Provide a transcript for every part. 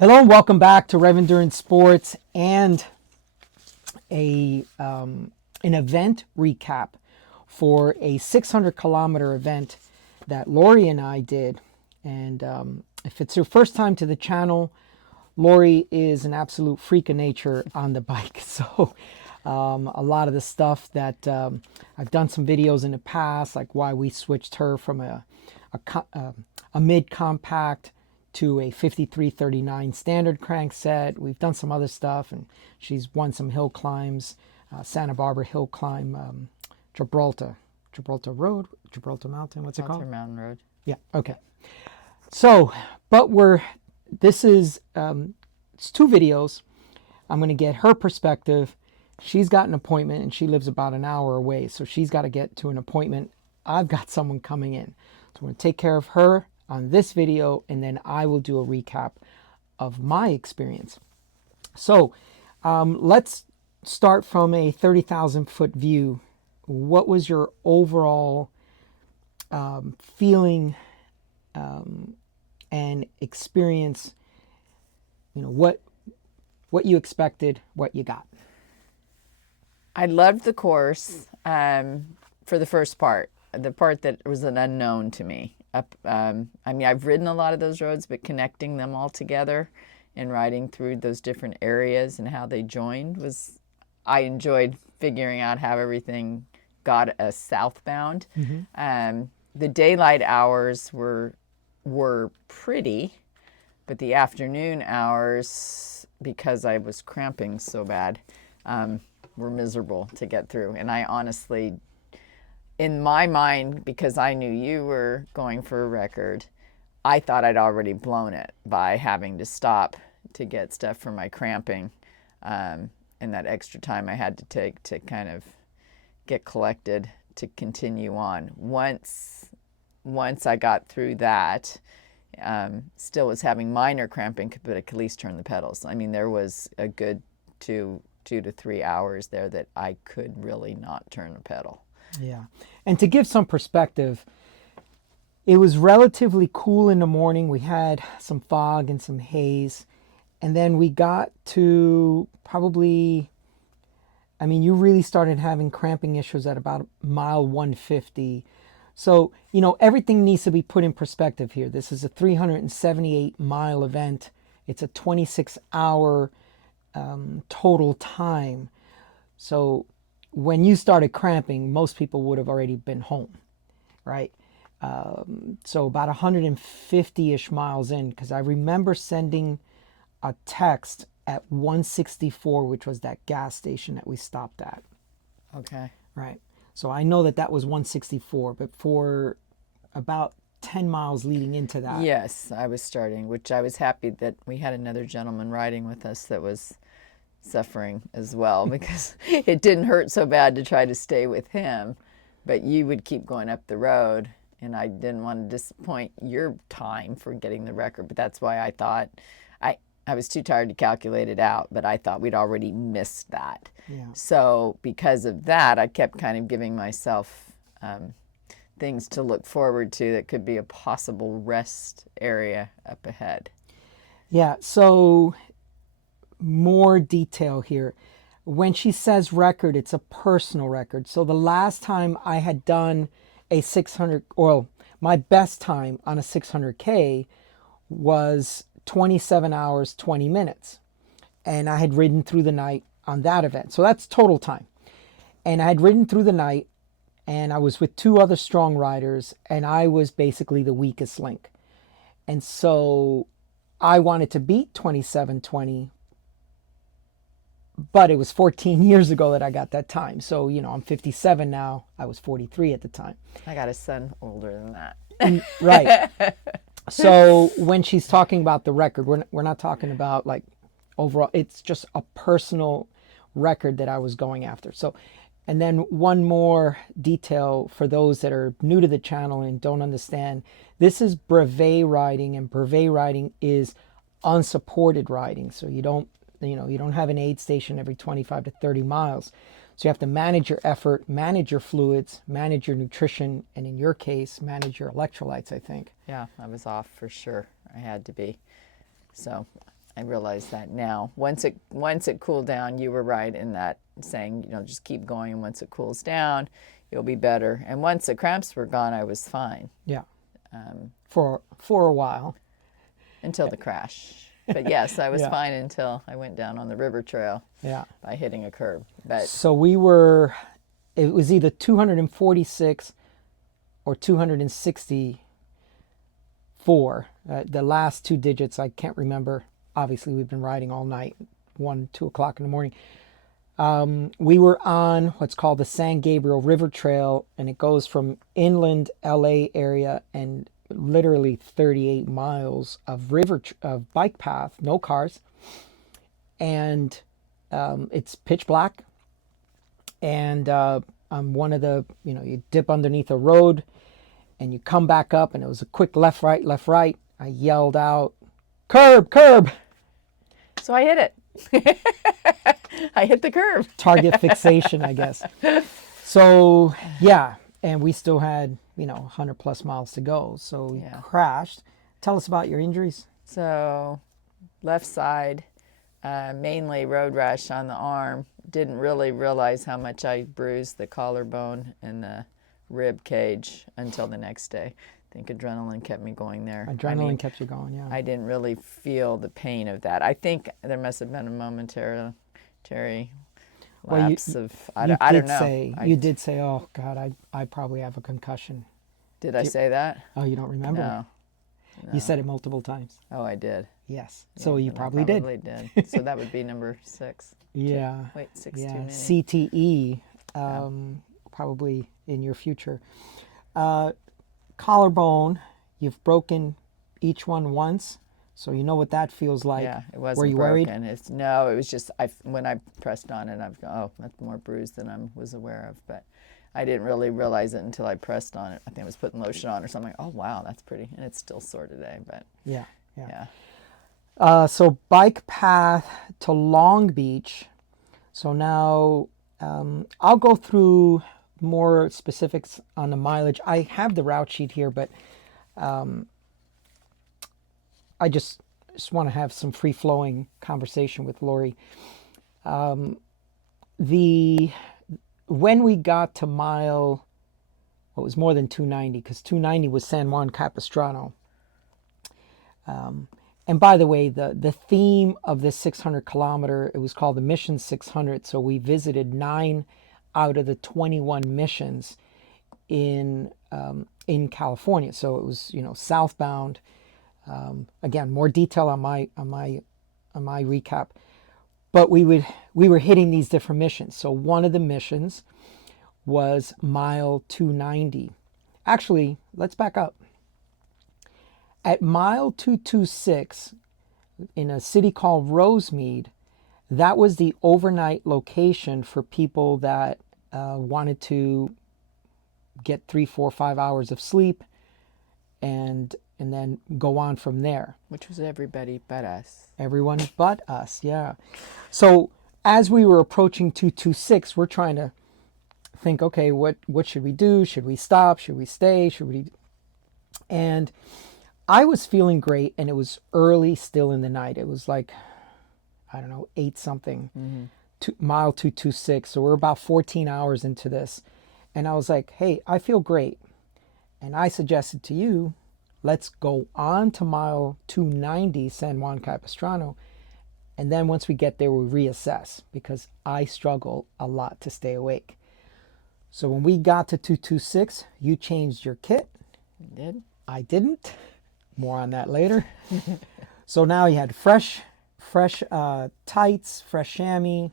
Hello and welcome back to Rev Endurance Sports and an event recap for a 600-kilometer event that Lori and I did. And if it's your first time to the channel, Lori is an absolute freak of nature on the bike. So a lot of the stuff that I've done some videos in the past, like why we switched her from a mid-compact to a 5339 standard crank set. We've done some other stuff, and she's won some hill climbs, Santa Barbara hill climb, Gibraltar Road, Gibraltar Mountain, what's it called? Gibraltar Mountain Road. Yeah, okay. So, but this is, it's two videos. I'm going to get her perspective. She's got an appointment, and she lives about an hour away, so she's got to get to an appointment. I've got someone coming in. So I'm going to take care of her on this video, and then I will do a recap of my experience. So let's start from a 30,000 foot view. What was your overall feeling and experience? You know, what you expected, what you got? I loved the course for the first part, the part that was an unknown to me. I mean, I've ridden a lot of those roads, but connecting them all together and riding through those different areas and how they joined I enjoyed figuring out how everything got us southbound. Mm-hmm. The daylight hours were pretty, but the afternoon hours, because I was cramping so bad, were miserable to get through. And I honestly, in my mind, because I knew you were going for a record, I thought I'd already blown it by having to stop to get stuff for my cramping, and that extra time I had to take to kind of get collected to continue on. Once I got through that, still was having minor cramping, but I could at least turn the pedals. I mean, there was a good 2 to 3 hours there that I could really not turn a pedal. Yeah. And to give some perspective, it was relatively cool in the morning. We had some fog and some haze. And then we got to probably, I mean, you really started having cramping issues at about mile 150. So, you know, everything needs to be put in perspective here. This is a 378-mile event. It's a 26-hour total time. So when you started cramping, most people would have already been home, right? So about 150-ish miles in, because I remember sending a text at 164, which was that gas station that we stopped at. Okay. Right. So I know that was 164, but for about 10 miles leading into that. Yes, I was starting, which I was happy that we had another gentleman riding with us that was suffering as well, because it didn't hurt so bad to try to stay with him, but you would keep going up the road, and I didn't want to disappoint your time for getting the record. But that's why I thought I was too tired to calculate it out, but I thought we'd already missed that. Yeah. So because of that, I kept kind of giving myself things to look forward to that could be a possible rest area up ahead. Yeah, so more detail here. When she says record, it's a personal record. So the last time I had done a 600, or my best time on a 600K was 27 hours, 20 minutes. And I had ridden through the night on that event. So that's total time. And I had ridden through the night, and I was with two other strong riders, and I was basically the weakest link. And so I wanted to beat 27:20, but it was 14 years ago that I got that time. So, you know, I'm 57 now. I was 43 at the time. I got a son older than that. Right. So when she's talking about the record, we're not talking about like overall. It's just a personal record that I was going after. So, and then one more detail for those that are new to the channel and don't understand. This is brevet riding, and brevet riding is unsupported riding. So you don't have an aid station every 25 to 30 miles. So you have to manage your effort, manage your fluids, manage your nutrition, and in your case, manage your electrolytes, I think. Yeah, I was off for sure. I had to be. So I realize that now. Once it cooled down, you were right in that saying, just keep going, and once it cools down, you'll be better. And once the cramps were gone, I was fine. Yeah. For a while. Until the crash. But yes, I was Yeah. fine until I went down on the river trail. Yeah. By hitting a curb. But So it was either 246 or 264. The last two digits I can't remember. Obviously, we've been riding all night, 1, 2 o'clock in the morning. We were on what's called the San Gabriel River Trail, and it goes from inland LA area and literally 38 miles of of bike path, no cars, and it's pitch black. And on one of the, you dip underneath a road, and you come back up, and it was a quick left, right, left, right. I yelled out, "Curb, curb!" So I hit it. I hit the curb. Target fixation, I guess. So, yeah. And we still had, 100 plus miles to go. So we crashed. Tell us about your injuries. So, left side, mainly road rash on the arm. Didn't really realize how much I bruised the collarbone and the rib cage until the next day. I think adrenaline kept me going there. Adrenaline kept you going, yeah. I didn't really feel the pain of that. I think there must have been a momentary lapse of, I don't know. You did say, "Oh, God, I probably have a concussion." Did I say that? Oh, you don't remember? No. You said it multiple times. Oh, I did. Yes. So you I probably did. So that would be number 6. Yeah. Wait, 6 yeah. too many. CTE, probably in your future. Collarbone, you've broken each one once, so you know what that feels like. Yeah, it wasn't Were you broken. worried? No, it was just when I pressed on it, I've gone, oh, that's more bruised than I was aware of. But I didn't really realize it until I pressed on it. I think I was putting lotion on or something. Oh, wow, that's pretty. And it's still sore today, but Yeah. yeah. So bike path to Long Beach. So now I'll go through more specifics on the mileage. I have the route sheet here, but I just want to have some free-flowing conversation with Lori. When we got to mile, it was more than 290, because 290 was San Juan Capistrano. And by the way, the theme of this 600 kilometer, it was called the Mission 600. So we visited 9 out of the 21 missions in California. So it was, southbound. Again, more detail on my recap. But we were hitting these different missions. So one of the missions was mile 290. Actually, let's back up. At mile 226, in a city called Rosemead, that was the overnight location for people that wanted to get 3, 4, 5 hours of sleep and then go on from there. Which was everybody but us. Everyone but us, yeah. So as we were approaching 226, we're trying to think, okay, what should we do? Should we stop? Should we stay? And I was feeling great, and it was early still in the night. It was like, I don't know, 8 something, mile 226. So we're about 14 hours into this. And I was like, hey, I feel great. And I suggested to you, let's go on to mile 290, San Juan Capistrano. And then once we get there, we'll reassess, because I struggle a lot to stay awake. So when we got to 226, you changed your kit. I did. I didn't. More on that later. So now you had fresh tights, fresh chamois.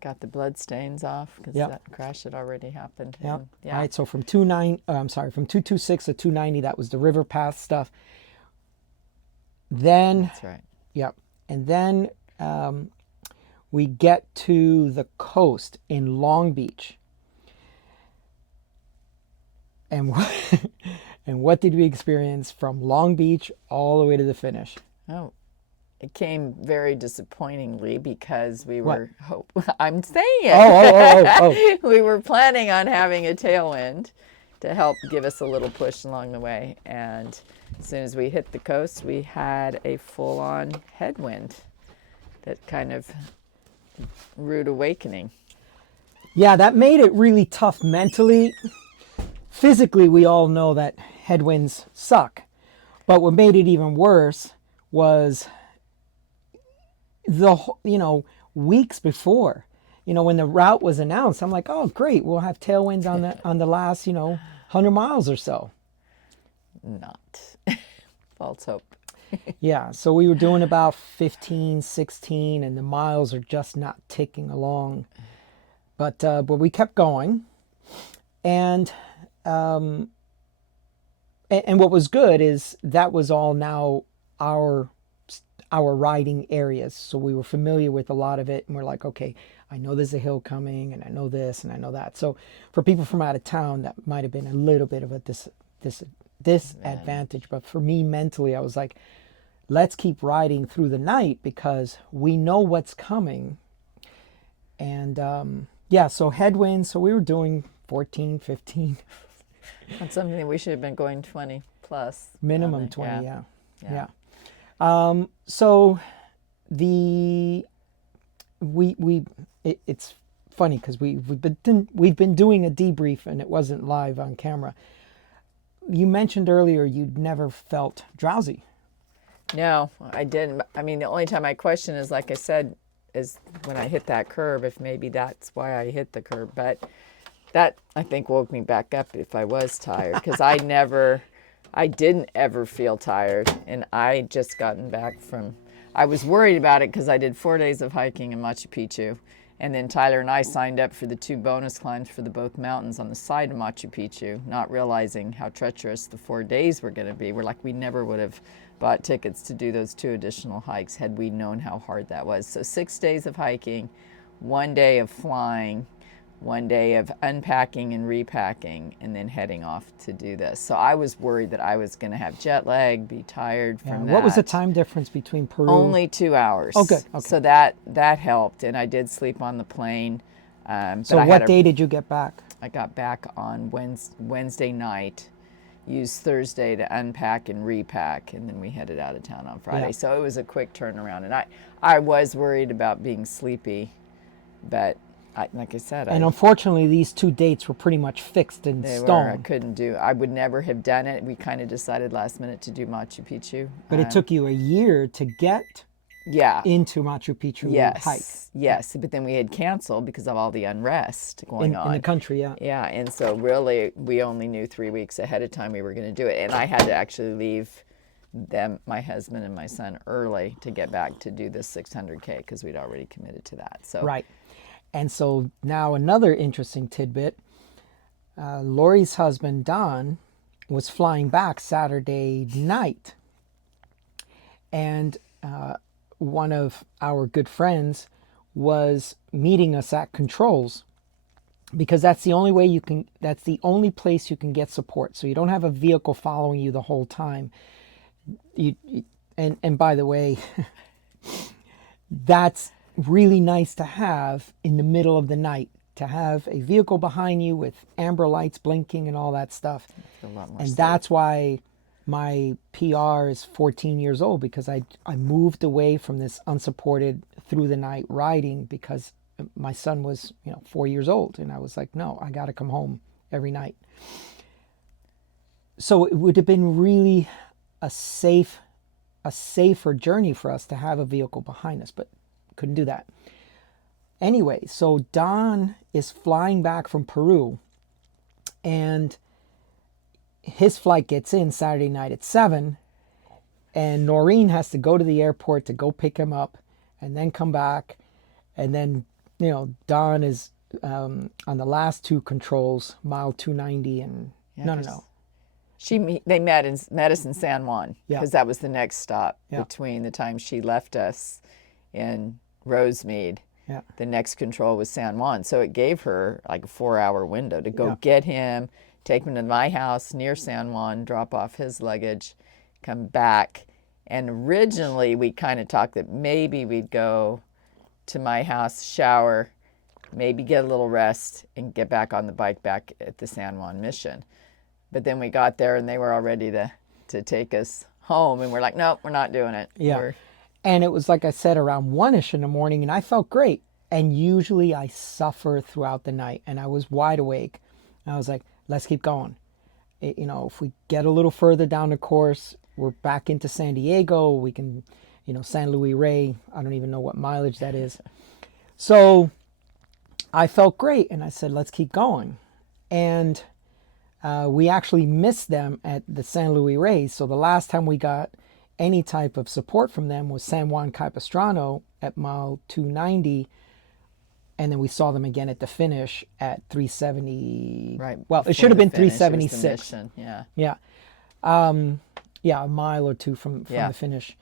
Got the blood stains off because that crash had already happened. Yep. Yeah. All right. So from 226 to 290, that was the river path stuff. Then That's right. Yep. And then we get to the coast in Long Beach. And what did we experience from Long Beach all the way to the finish? Oh, it came very disappointingly because we were, I'm saying it. Oh. We were planning on having a tailwind, to help give us a little push along the way. And as soon as we hit the coast, we had a full-on headwind that kind of rude awakening. Yeah, that made it really tough mentally. Physically, we all know that headwinds suck. But what made it even worse was weeks before, when the route was announced, I'm like, oh, great, we'll have tailwinds on the last, 100 miles or so. Not. False hope. Yeah, so we were doing about 15, 16, and the miles are just not ticking along. But we kept going. And what was good is that was all now our riding areas. So we were familiar with a lot of it, and we're like, okay, I know there's a hill coming, and I know this, and I know that. So for people from out of town, that might have been a little bit of a disadvantage. But for me mentally, I was like, let's keep riding through the night because we know what's coming. And so headwinds. So we were doing 14, 15. That's something that we should have been going 20 plus. Minimum 20, yeah. So it's funny because we've been doing a debrief and it wasn't live on camera. You mentioned earlier you'd never felt drowsy. No, I didn't. I mean, the only time I question is, like I said, is when I hit that curve, if maybe that's why I hit the curve. But that, I think, woke me back up if I was tired, because I didn't ever feel tired. And I just gotten back I was worried about it because I did 4 days of hiking in Machu Picchu. And then Tyler and I signed up for the 2 bonus climbs for the both mountains on the side of Machu Picchu, not realizing how treacherous the 4 days were going to be. We're like, we never would have bought tickets to do those 2 additional hikes had we known how hard that was. So 6 days of hiking, 1 day of flying, 1 day of unpacking and repacking, and then heading off to do this. So I was worried that I was going to have jet lag, be tired from that. What was the time difference between Peru? Only 2 hours. Oh, good. Okay. So that helped, and I did sleep on the plane. So what day did you get back? I got back on Wednesday night, used Thursday to unpack and repack, and then we headed out of town on Friday. Yeah. So it was a quick turnaround, and I was worried about being sleepy, but like I said, and unfortunately, these 2 dates were pretty much fixed in stone. I would never have done it. We kind of decided last minute to do Machu Picchu. But it took you a year to get into Machu Picchu hike. Yes, but then we had canceled because of all the unrest going on. In the country, yeah. Yeah, and so really, we only knew 3 weeks ahead of time we were going to do it. And I had to actually leave my husband and my son early to get back to do this 600K because we'd already committed to that. So right. And so now another interesting tidbit, Lori's husband, Don, was flying back Saturday night. And one of our good friends was meeting us at controls because that's the only place you can get support. So you don't have a vehicle following you the whole time. And by the way, that's really nice to have in the middle of the night, to have a vehicle behind you with amber lights blinking and all that stuff. And that's why my PR is 14 years old, because I moved away from this unsupported through the night riding because my son was 4 years old, and I was like, no, I got to come home every night. So it would have been really a safer journey for us to have a vehicle behind us, but couldn't do that. Anyway, so Don is flying back from Peru, and his flight gets in Saturday night at 7, and Noreen has to go to the airport to go pick him up and then come back. And then, Don is on the last 2 controls, mile 290 and no. They met us in San Juan because that was the next stop between the time she left us in Rosemead. Yeah. The next control was San Juan. So it gave her like a 4-hour window to go get him, take him to my house near San Juan, drop off his luggage, come back. And originally we kind of talked that maybe we'd go to my house, shower, maybe get a little rest, and get back on the bike back at the San Juan Mission. But then we got there and they were all ready to take us home. And we're like, nope, we're not doing it. Yeah. And it was, like I said, around 1-ish in the morning, and I felt great. And usually I suffer throughout the night, and I was wide awake. And I was like, let's keep going. If we get a little further down the course, we're back into San Diego. We can, San Luis Rey. I don't even know what mileage that is. So I felt great, and I said, let's keep going. And we actually missed them at the San Luis Rey. So the last time we got any type of support from them was San Juan Capistrano at mile 290. And then we saw them again at the finish at 370. Right. Well, it should have been finish, 376. Yeah. Yeah. Yeah, a mile or two from the finish.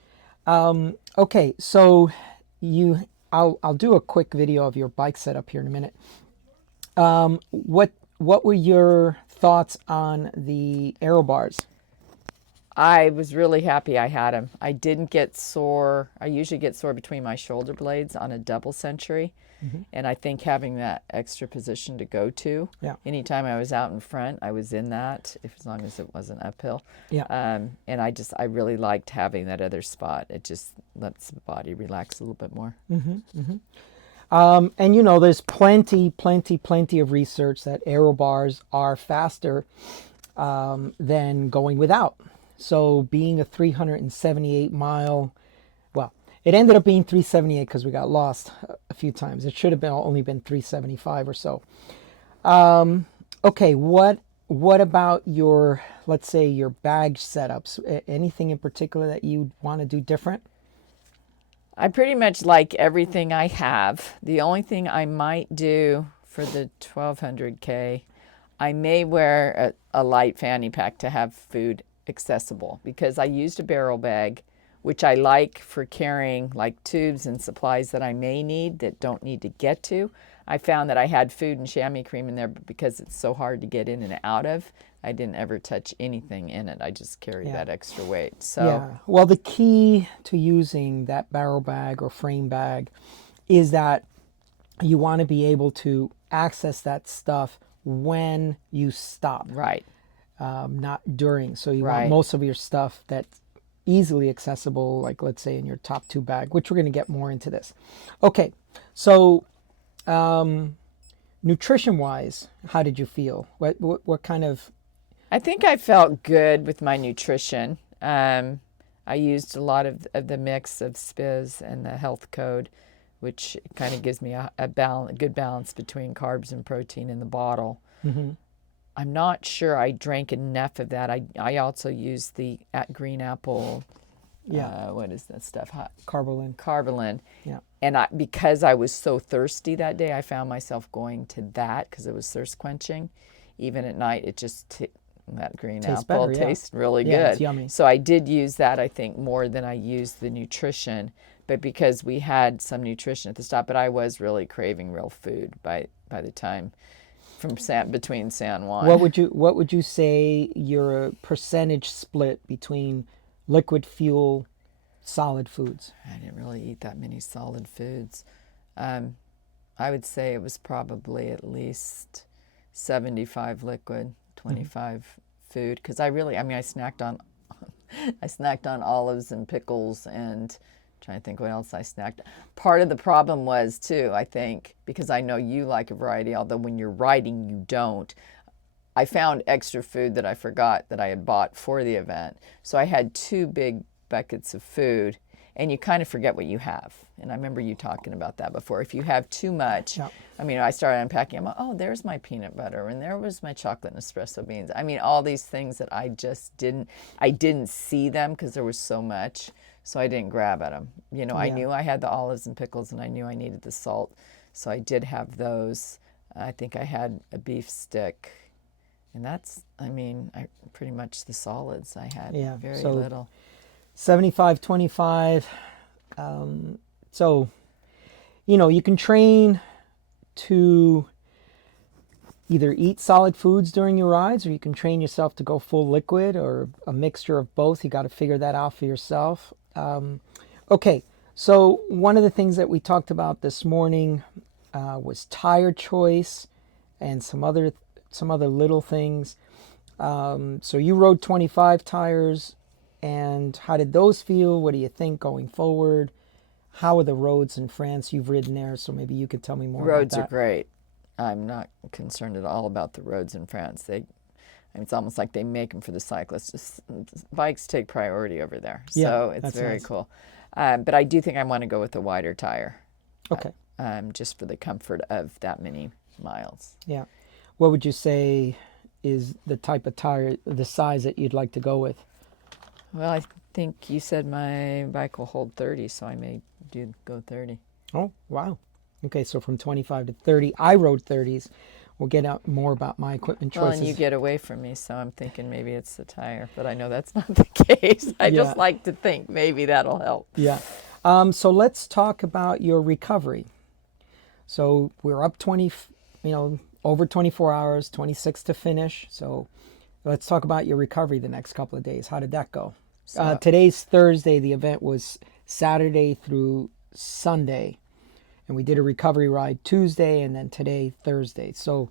Okay, so I'll do a quick video of your bike setup here in a minute. What were your thoughts on the Aerobars? I was really happy I had them. I didn't get sore. I usually get sore between my shoulder blades on a double century. Mm-hmm. And I think having that extra position to go to, anytime I was out in front, I was in that, as long as it wasn't uphill. Yeah. And I really liked having that other spot. It just lets the body relax a little bit more. Mm-hmm. Mm-hmm. And there's plenty of research that Aerobars are faster than going without. So being a 378 mile, well, it ended up being 378 because we got lost a few times. It should have only been 375 or so. Okay, what about your, let's say, your bag setups? Anything in particular that you want to do different? I pretty much like everything I have. The only thing I might do for the 1200K, I may wear a light fanny pack to have food accessible, because I used a barrel bag, which I like for carrying like tubes and supplies that I may need that don't need to get to. I found that I had food and chamois cream in there, but because it's so hard to get in and out of, I didn't ever touch anything in it. I just carried that extra weight. So well, the key to using that barrel bag or frame bag is that you want to be able to access that stuff when you stop. Right. Not during. So you want most of your stuff that's easily accessible, like let's say in your top 2 bag, which we're going to get more into this. Okay, so nutrition wise, how did you feel? What kind of? I think I felt good with my nutrition. I used a lot of the mix of SPIZ and the health code, which kind of gives me a good balance between carbs and protein in the bottle. Mm-hmm. I'm not sure I drank enough of that. I also used the green apple, what is that stuff? Carbolin. Yeah. And because I was so thirsty that day, I found myself going to that because it was thirst quenching. Even at night, it just, that green apple tastes really good. It's yummy. So I did use that, I think, more than I used the nutrition. But because we had some nutrition at the stop, but I was really craving real food by the time between San Juan. What would you say your percentage split between liquid fuel, solid foods? I didn't really eat that many solid foods. I would say it was probably at least 75 liquid, 25 food, because I snacked on olives and pickles, and trying to think what else I snacked. Part of the problem was too, I think, because I know you like a variety, although when you're riding you don't, I found extra food that I forgot that I had bought for the event. So I had 2 big buckets of food, and you kind of forget what you have. And I remember you talking about that before. If you have too much, I started unpacking. I'm like, oh, there's my peanut butter, and there was my chocolate and espresso beans. All these things that I just didn't see them because there was so much. So I didn't grab at them. I knew I had the olives and pickles, and I knew I needed the salt. So I did have those. I think I had a beef stick. And that's, pretty much the solids I had. Very little. 75, 25. So, you can train to either eat solid foods during your rides, or you can train yourself to go full liquid, or a mixture of both. You got to figure that out for yourself. Okay, so one of the things that we talked about this morning was tire choice and some other little things. So you rode 25 tires, and how did those feel? What do you think going forward? How are the roads in France? You've ridden there, so maybe you could tell me more Roads about are that. great. I'm not concerned at all about the roads in France. It's almost like they make them for the cyclists. Just, bikes take priority over there, Yeah, so it's that's very nice. cool. But I do think I want to go with a wider tire, Okay. just for the comfort of that many miles. Yeah. What would you say is the type of tire, the size that you'd like to go with? Well, I think you said my bike will hold 30, so I may go 30. Oh, wow. Okay, so from 25 to 30. I rode 30s. We'll get out more about my equipment Well, choices. and you get away from me, so I'm thinking maybe it's the tire, but I know that's not the case. I Yeah. just like to think maybe that'll help. Yeah. So let's talk about your recovery. So we're up 20, over 24 hours, 26 to finish. So let's talk about your recovery the next couple of days. How did that go? So, Today's Thursday. The event was Saturday through Sunday. And we did a recovery ride Tuesday and then today, Thursday. So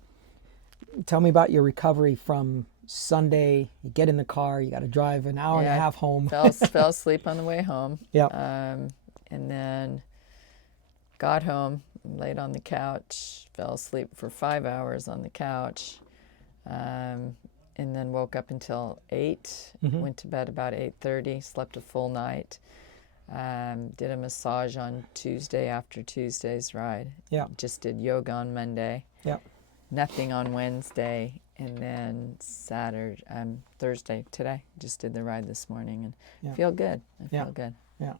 tell me about your recovery from Sunday. You get in the car, you got to drive an hour and a half home. fell asleep on the way home. Yeah. And then got home, laid on the couch, fell asleep for 5 hours on the couch, and then woke up until 8. Went to bed about 8:30. Slept a full night. Did a massage on Tuesday after Tuesday's ride. Yeah. Just did yoga on Monday. Yeah. Nothing on Wednesday, and then Thursday today. Just did the ride this morning, and Yeah. feel good. I Yeah. feel good. Yeah.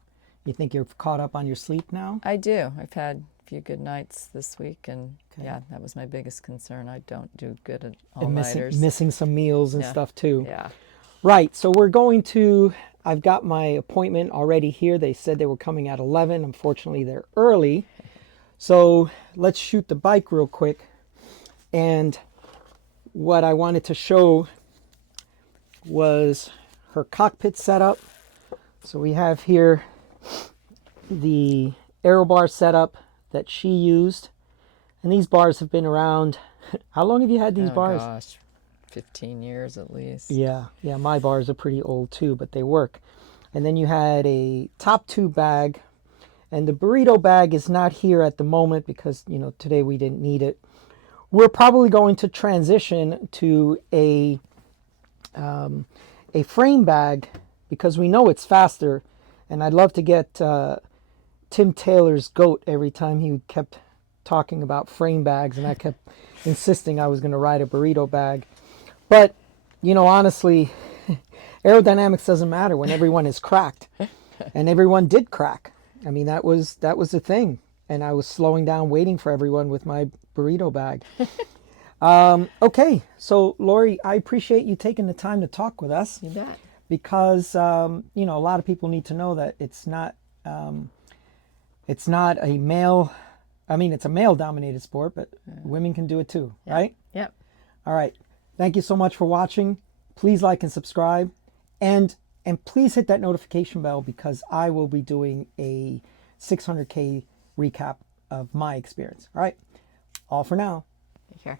You think you're caught up on your sleep now? I do. I've had a few good nights this week, and Okay. yeah, that was my biggest concern. I don't do good at And all-nighters. missing some meals and Yeah. stuff too. Yeah. Right. So I've got my appointment already here. They said they were coming at 11. Unfortunately, they're early. So let's shoot the bike real quick. And what I wanted to show was her cockpit setup. So we have here the Aerobar setup that she used. And these bars have been around. How long have you had these Oh, bars? gosh, 15 years at least. Yeah, my bars are pretty old too, but they work. And then you had a top tube bag, and the burrito bag is not here at the moment because, today we didn't need it. We're probably going to transition to a frame bag because we know it's faster, and I'd love to get Tim Taylor's goat every time he kept talking about frame bags, and I kept insisting I was going to ride a burrito bag. But, honestly, aerodynamics doesn't matter when everyone is cracked. And everyone did crack. I mean, that was the thing. And I was slowing down, waiting for everyone with my burrito bag. Okay, so Lori, I appreciate you taking the time to talk with us. You bet. Because, a lot of people need to know that it's not a male, it's a male-dominated sport, but women can do it too, right? Yep. All right. Thank you so much for watching. Please like and subscribe. And please hit that notification bell because I will be doing a 600K recap of my experience. All right. All for now. Take care.